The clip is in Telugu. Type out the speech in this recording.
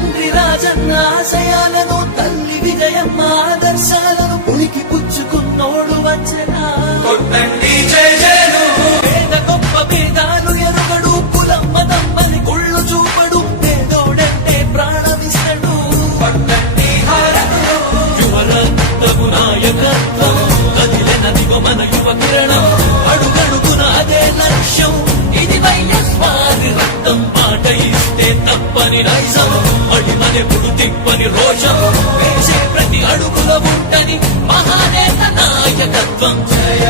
తండ్రి రాజన్న ఆశయాలను తల్లి విజయమ్మ ఆదర్శాలను పులికి పుచ్చుకున్నోడు వచ్చనా పేద గొప్ప భేదాలు ఎరుగడు కులమ్మ తమ్మని కుళ్ళు చూపడు పేదోడంటే ప్రాణమిస్తడు యువరక్తము నాయకత్వం కదిలినదిగో మన యువ కిరణం అడుగడుగున అదే లక్ష్యం ఇది వైఎస్ఆర్ రక్తం మాట ఇస్తే తప్పని నైజం అడిమనెప్పుడు తిప్పని రోషం వేసే ప్రతి అడుగుల ఉంటని మహానేత నాయకత్వం జయ